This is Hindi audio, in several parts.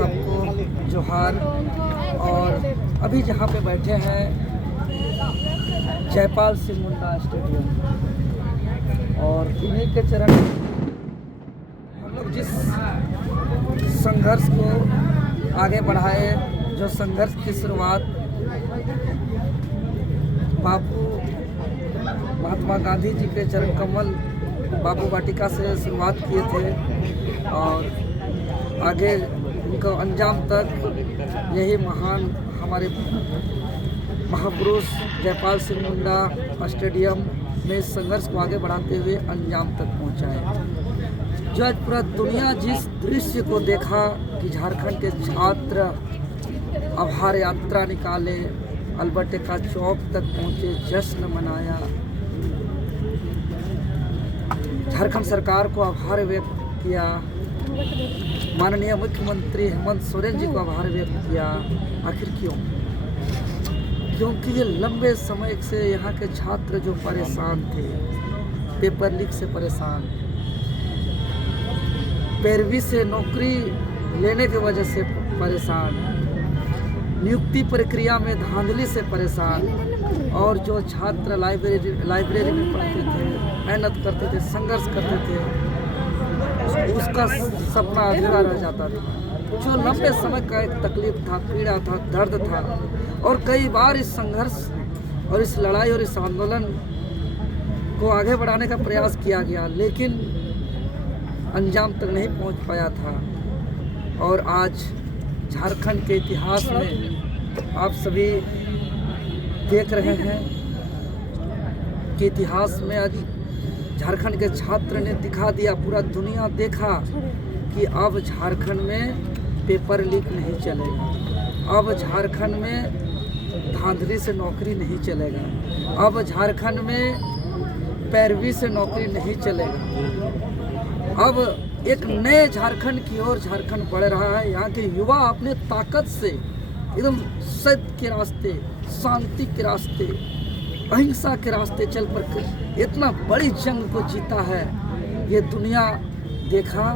सबको जोहार। और अभी जहाँ पे बैठे हैं जयपाल सिंह मुंडा स्टेडियम, और इन्हीं के चरण हम लोग जिस संघर्ष को आगे बढ़ाए, जो संघर्ष की शुरुआत बापू महात्मा गांधी जी के चरण कमल बापू वाटिका से शुरुआत किए थे, और आगे उनको अंजाम तक यही महान हमारे महापुरुष जयपाल सिंह मुंडा स्टेडियम में इस संघर्ष को आगे बढ़ाते हुए अंजाम तक पहुंचाए। जो आज पूरा दुनिया जिस दृश्य को देखा कि झारखंड के छात्र आभार यात्रा निकाले, अल्बर्ट एक्का चौक तक पहुंचे, जश्न मनाया, झारखंड सरकार को आभार व्यक्त किया, माननीय मुख्यमंत्री हेमंत सोरेन जी को आभार व्यक्त किया। आखिर क्यों? क्योंकि ये लंबे समय से यहाँ के छात्र जो परेशान थे, पेपर लीक से परेशान, पैरवी से नौकरी लेने की वजह से परेशान, नियुक्ति प्रक्रिया में धांधली से परेशान, और जो छात्र लाइब्रेरी में पढ़ते थे, मेहनत करते थे, संघर्ष करते थे, उसका सपना अधूरा रह जाता था। जो लंबे समय का एक तकलीफ था, पीड़ा था, दर्द था, और कई बार इस संघर्ष और इस लड़ाई और इस आंदोलन को आगे बढ़ाने का प्रयास किया गया, लेकिन अंजाम तक नहीं पहुंच पाया था। और आज झारखंड के इतिहास में आप सभी देख रहे हैं कि इतिहास में आज झारखंड के छात्र ने दिखा दिया, पूरा दुनिया देखा कि अब झारखंड में पेपर लीक नहीं चलेगा, अब झारखंड में धांधली से नौकरी नहीं चलेगा, अब झारखंड में पैरवी से नौकरी नहीं चलेगा। अब एक नए झारखंड की ओर झारखंड बढ़ रहा है। यहाँ के युवा अपने ताकत से एकदम सत्य के रास्ते, शांति के रास्ते, अहिंसा के रास्ते चल कर इतना बड़ी जंग को जीता है। ये दुनिया देखा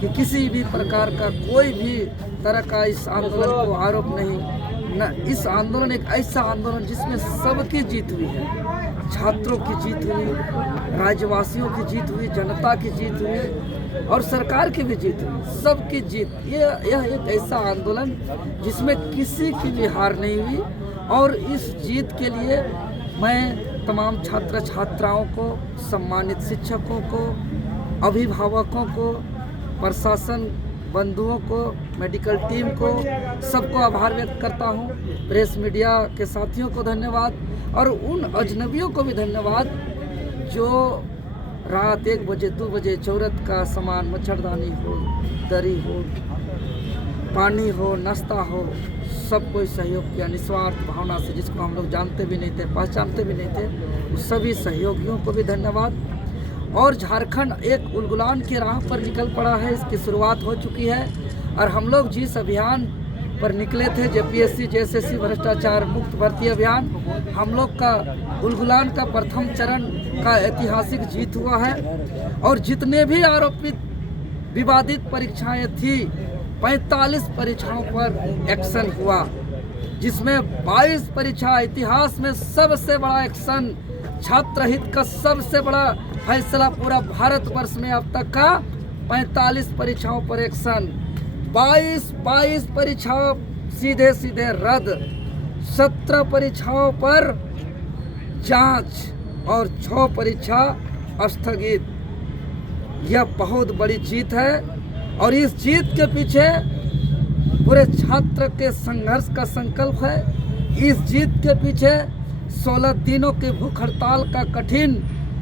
कि किसी भी प्रकार का कोई भी तरह का इस आंदोलन को आरोप नहीं, न इस आंदोलन एक ऐसा आंदोलन जिसमें सबकी जीत हुई है, छात्रों की जीत हुई, राज्यवासियों की जीत हुई, जनता की जीत हुई, और सरकार की भी जीत हुई, सबकी जीत। यह एक ऐसा आंदोलन जिसमें किसी की भी हार नहीं हुई। और इस जीत के लिए मैं तमाम छात्र छात्राओं को, सम्मानित शिक्षकों को, अभिभावकों को, प्रशासन बंधुओं को, मेडिकल टीम को, सबको आभार व्यक्त करता हूं। प्रेस मीडिया के साथियों को धन्यवाद, और उन अजनबियों को भी धन्यवाद जो रात 1 बजे 2 बजे जरूरत का सामान, मच्छरदानी हो, दरी हो, पानी हो, नाश्ता हो, सब कोई सहयोग किया निस्वार्थ भावना से, जिसको हम लोग जानते भी नहीं थे, पहचानते भी नहीं थे। उस सभी सहयोगियों को भी धन्यवाद। और झारखंड एक उलगुलान की राह पर निकल पड़ा है, इसकी शुरुआत हो चुकी है। और हम लोग जिस अभियान पर निकले थे, जेपीएससी जेएसएससी भ्रष्टाचार मुक्त भर्ती अभियान, हम लोग का उलगुलान का प्रथम चरण का ऐतिहासिक जीत हुआ है। और जितने भी आरोपित विवादित परीक्षाएं थी, 45 परीक्षाओं पर एक्शन हुआ, जिसमें 22 परीक्षा, इतिहास में सबसे बड़ा एक्शन, छात्र हित का सबसे बड़ा फैसला पूरा भारतवर्ष में अब तक का। 45 परीक्षाओं पर एक्शन, 22 परीक्षाओं सीधे सीधे रद्द, 17 परीक्षाओं पर जांच और 6 परीक्षा स्थगित। यह बहुत बड़ी जीत है, और इस जीत के पीछे पूरे छात्र के संघर्ष का संकल्प है। इस जीत के पीछे 16 दिनों के भूख हड़ताल का कठिन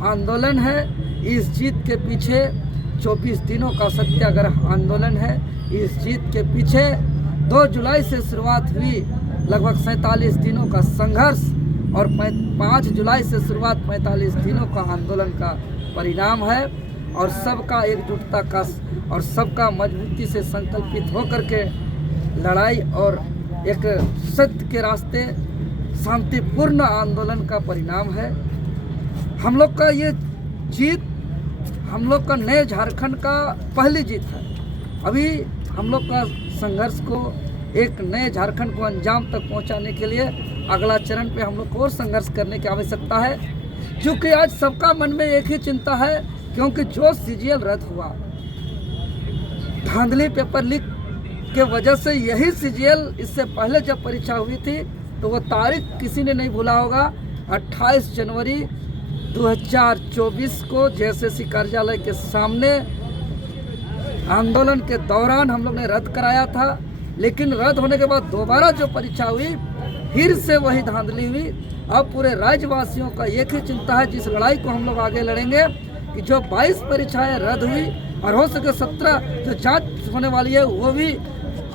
आंदोलन है। इस जीत के पीछे 24 दिनों का सत्याग्रह आंदोलन है। इस जीत के पीछे 2 जुलाई से शुरुआत हुई लगभग 47 दिनों का संघर्ष, और 5 जुलाई से शुरुआत 45 दिनों का आंदोलन का परिणाम है। और सबका एकजुटता का और सबका मजबूती से संकल्पित होकर के लड़ाई और एक सत्य के रास्ते शांतिपूर्ण आंदोलन का परिणाम है। हम लोग का ये जीत हम लोग का नए झारखंड का पहली जीत है। अभी हम लोग का संघर्ष को एक नए झारखंड को अंजाम तक पहुंचाने के लिए अगला चरण पे हम लोग को और संघर्ष करने की आवश्यकता है, क्योंकि आज सबका मन में एक ही चिंता है, क्योंकि जो सीजीएल रद्द हुआ धांधली पेपर लीक के वजह से, यही सीजीएल इससे पहले जब परीक्षा हुई थी तो वो तारीख किसी ने नहीं भूला होगा, 28 जनवरी 2024 को जेएसएससी कार्यालय के सामने आंदोलन के दौरान हम लोग ने रद्द कराया था। लेकिन रद्द होने के बाद दोबारा जो परीक्षा हुई फिर से वही धांधली हुई। अब पूरे राज्यवासियों का एक ही चिंता है, जिस लड़ाई को हम लोग आगे लड़ेंगे कि जो 22 परीक्षाएं रद्द हुई और हो सके 17 जो जांच होने वाली है वो भी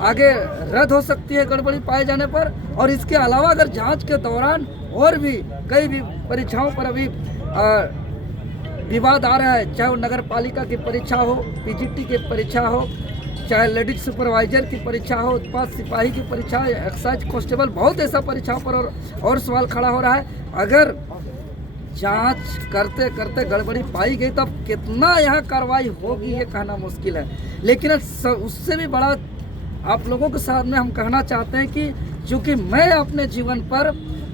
आगे रद्द हो सकती है गड़बड़ी पाए जाने पर। और इसके अलावा अगर जांच के दौरान और भी कई भी परीक्षाओं पर अभी विवाद आ रहा है, चाहे वो नगर पालिका की परीक्षा हो, पीजीटी की परीक्षा हो, चाहे लेडीज सुपरवाइजर की परीक्षा हो, उत्पाद सिपाही की परीक्षा, एक्साइज कांस्टेबल, बहुत ऐसा परीक्षाओं पर और सवाल खड़ा हो रहा है। अगर जांच करते करते गड़बड़ी पाई गई तब कितना यहाँ कार्रवाई होगी ये कहना मुश्किल है। लेकिन उससे भी बड़ा आप लोगों के सामने हम कहना चाहते हैं कि चूँकि मैं अपने जीवन पर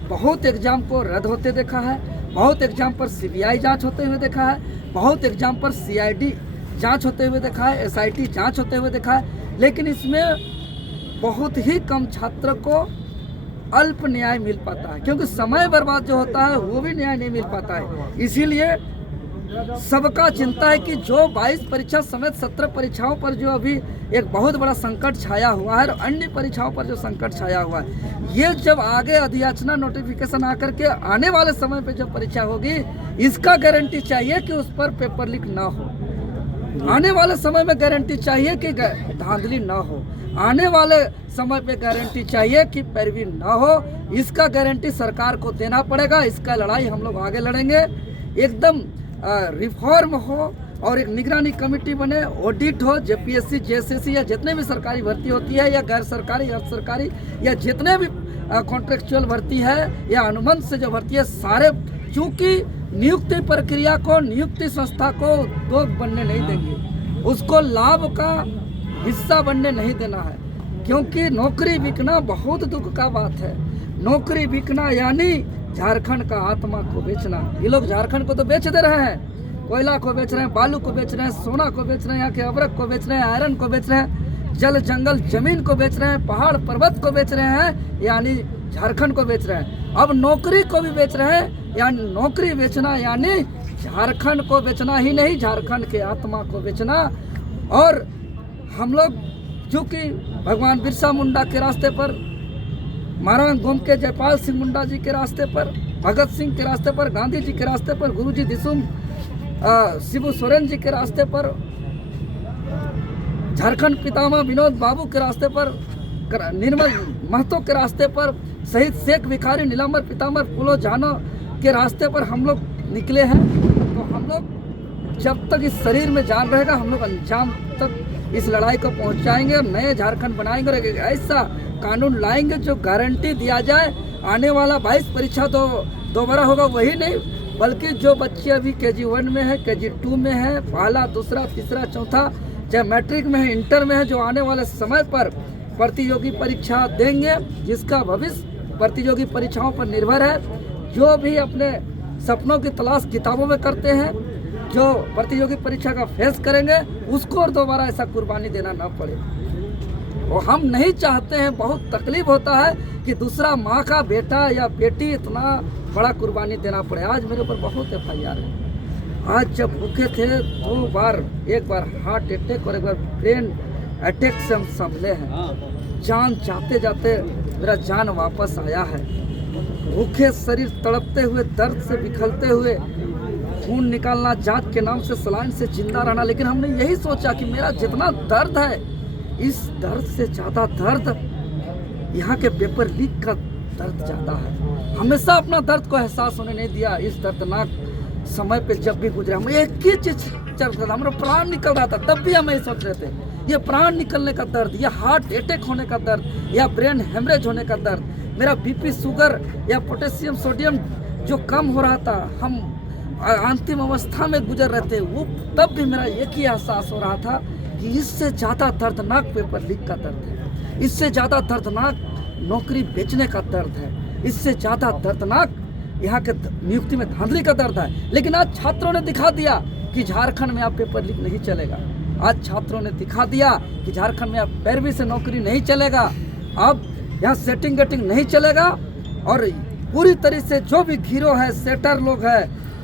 बहुत एग्ज़ाम को रद्द होते देखा है, बहुत एग्ज़ाम पर सीबीआई जांच होते हुए देखा है, बहुत एग्ज़ाम पर सीआईडी जांच होते हुए देखा है, एसआईटी जांच होते हुए देखा है, लेकिन इसमें बहुत ही कम छात्र को अल्प न्याय मिल पाता है, क्योंकि समय बर्बाद जो होता है वो भी न्याय नहीं मिल पाता है। इसीलिए सबका चिंता है कि जो 22 परीक्षा समेत 17 परीक्षाओं पर जो अभी एक बहुत बड़ा संकट छाया हुआ है और अन्य परीक्षाओं पर जो संकट छाया हुआ है, ये जब आगे अधियाचना नोटिफिकेशन आकर के आने वाले समय पे जब परीक्षा होगी, इसका गारंटी चाहिए कि उस पर पेपर लीक ना हो। आने वाले समय में गारंटी चाहिए कि धांधली ना हो, आने वाले समय पे गारंटी चाहिए कि पैरवी ना हो। इसका गारंटी सरकार को देना पड़ेगा। इसका लड़ाई हम लोग आगे लड़ेंगे। एकदम रिफॉर्म हो और एक निगरानी कमेटी बने, ऑडिट हो, जेपीएससी, जेएसएससी या जितने भी सरकारी भर्ती होती है या गैर सरकारी, अर्ध सरकारी या जितने भी कॉन्ट्रेक्चुअल भर्ती है या अनुबंध से जो भर्ती है, सारे चूँकि नियुक्ति प्रक्रिया को, नियुक्ति संस्था को उद्योग बनने नहीं देंगे, उसको लाभ का हिस्सा बनने नहीं देना है, क्योंकि नौकरी बिकना बहुत दुख का बात है। नौकरी बिकना यानी झारखंड का आत्मा को बेचना। ये लोग झारखंड को तो बेच दे रहे हैं, कोयला को बेच रहे हैं, बालू को बेच रहे हैं, सोना को बेच रहे हैं, यहाँ के अबरक को बेच रहे हैं, आयरन को बेच रहे हैं, जल जंगल जमीन को बेच रहे हैं, पहाड़ पर्वत को बेच रहे हैं, यानी झारखंड को बेच रहे हैं। अब नौकरी को भी बेच रहे हैं, यानी नौकरी बेचना यानी झारखंड को बेचना ही नहीं, झारखंड के आत्मा को बेचना। और हम लोग चूँकि भगवान बिरसा मुंडा के रास्ते पर, महाराणा गोम के जयपाल सिंह मुंडा जी के रास्ते पर, भगत सिंह के रास्ते पर, गांधी जी के रास्ते पर, गुरुजी दिसुम शिबू सोरेन जी के रास्ते पर, झारखंड पितामह विनोद बाबू के रास्ते पर, निर्मल महतो के रास्ते पर, शहीद शेख भिखारी नीलांबर पितामह फूलो जानो के रास्ते पर हम लोग निकले हैं। तो हम लोग जब तक इस शरीर में जान रहेगा, हम लोग अंजाम तक इस लड़ाई को पहुंचाएंगे और नए झारखंड बनाएंगे और एक ऐसा कानून लाएंगे जो गारंटी दिया जाए आने वाला 22 परीक्षा दोबारा होगा वही नहीं, बल्कि जो बच्चे अभी KG 1 में है, KG 2 में है, पहला, दूसरा, तीसरा, चौथा, चाहे मैट्रिक में है, इंटर में है, जो आने वाले समय पर प्रतियोगी परीक्षा देंगे, जिसका भविष्य प्रतियोगी परीक्षाओं पर निर्भर है। जो भी अपने सपनों की तलाश किताबों में करते हैं, जो प्रतियोगी परीक्षा का फेस करेंगे, उसको और दोबारा ऐसा कुर्बानी देना ना पड़े। और हम नहीं चाहते हैं, बहुत तकलीफ होता है कि दूसरा माँ का बेटा या बेटी इतना बड़ा कुर्बानी देना पड़े। आज मेरे ऊपर बहुत FIR है। आज जब भूखे थे 2 बार, एक बार हार्ट अटैक और एक बार ब्रेन अटैक से हम संभले हैं। जान जाते जाते मेरा जान वापस आया है। भूखे शरीर तड़पते हुए, दर्द से बिखलते हुए, खून निकालना, जांच के नाम से सलाइन से जिंदा रहना। लेकिन हमने यही सोचा कि मेरा जितना दर्द है, इस दर्द से ज़्यादा दर्द यहाँ के पेपर लीक का दर्द ज़्यादा है। हमेशा अपना दर्द को एहसास होने नहीं दिया। इस दर्दनाक समय पे जब भी गुजरे, हम एक ही चीज़ चल रहा था, हमारा प्राण निकल रहा था, तब भी हम यही सोच रहे थे, ये प्राण निकलने का दर्द, या हार्ट अटैक होने का दर्द, या ब्रेन हेमरेज होने का दर्द, मेरा BP, शुगर या पोटेशियम, सोडियम जो कम हो रहा था, हम अंतिम अवस्था में गुजर रहे थे, वो तब भी मेरा एक ही एहसास हो रहा था कि इससे ज़्यादा दर्दनाक पेपर लीक का दर्द है, इससे ज़्यादा दर्दनाक नौकरी बेचने का दर्द है, इससे ज़्यादा दर्दनाक यहाँ के नियुक्ति में धांधली का दर्द है। लेकिन आज छात्रों ने दिखा दिया कि झारखंड में अब पेपर लीक नहीं चलेगा। आज छात्रों ने दिखा दिया कि झारखंड में अब पैरवी से नौकरी नहीं चलेगा, अब यहाँ सेटिंग गेटिंग नहीं चलेगा। और पूरी तरह से जो भी हीरो है, सेटर लोग है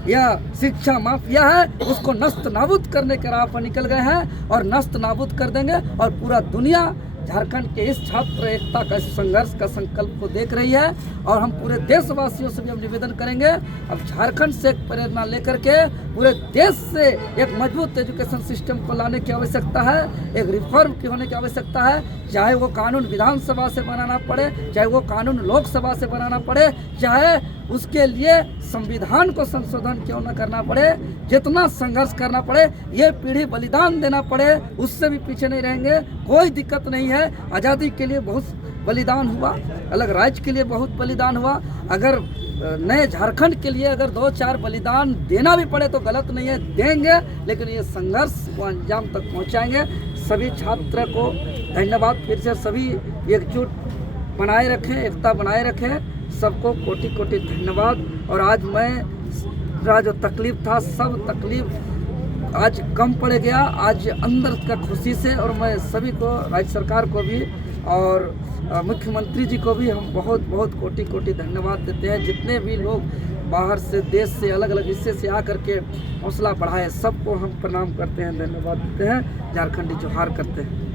या शिक्षा माफिया है, उसको नस्त नाबूद करने के राह पर निकल गए हैं और नस्त नाबूद कर देंगे। और पूरा दुनिया झारखंड के इस छात्र एकता का, इस संघर्ष का संकल्प को देख रही है। और हम पूरे देशवासियों से भी हम निवेदन करेंगे, अब झारखंड से एक प्रेरणा लेकर के पूरे देश से एक मजबूत एजुकेशन सिस्टम को लाने की आवश्यकता है, एक रिफॉर्म की होने की आवश्यकता है। चाहे वो कानून विधानसभा से बनाना पड़े, चाहे वो कानून लोकसभा से बनाना पड़े, चाहे उसके लिए संविधान को संशोधन क्यों न करना पड़े, जितना संघर्ष करना पड़े, ये पीढ़ी बलिदान देना पड़े, उससे भी पीछे नहीं रहेंगे। कोई दिक्कत नहीं है। आज़ादी के लिए बहुत बलिदान हुआ, अलग राज्य के लिए बहुत बलिदान हुआ। अगर नए झारखंड के लिए अगर 2-4 बलिदान देना भी पड़े तो गलत नहीं है, देंगे। लेकिन ये संघर्ष को अंजाम तक पहुंचाएंगे। सभी छात्र को धन्यवाद फिर से, सभी एकजुट बनाए रखें, एकता बनाए रखें। सबको कोटि कोटि धन्यवाद। और आज मैं जो तकलीफ था, सब तकलीफ आज कम पड़ गया, आज अंदर का खुशी से। और मैं सभी को, राज्य सरकार को भी और मुख्यमंत्री जी को भी हम बहुत बहुत कोटि कोटि धन्यवाद देते हैं। जितने भी लोग बाहर से, देश से, अलग अलग हिस्से से आकर के हौसला बढ़ाए, सबको हम प्रणाम करते हैं, धन्यवाद देते हैं, झारखंडी जोहार करते हैं।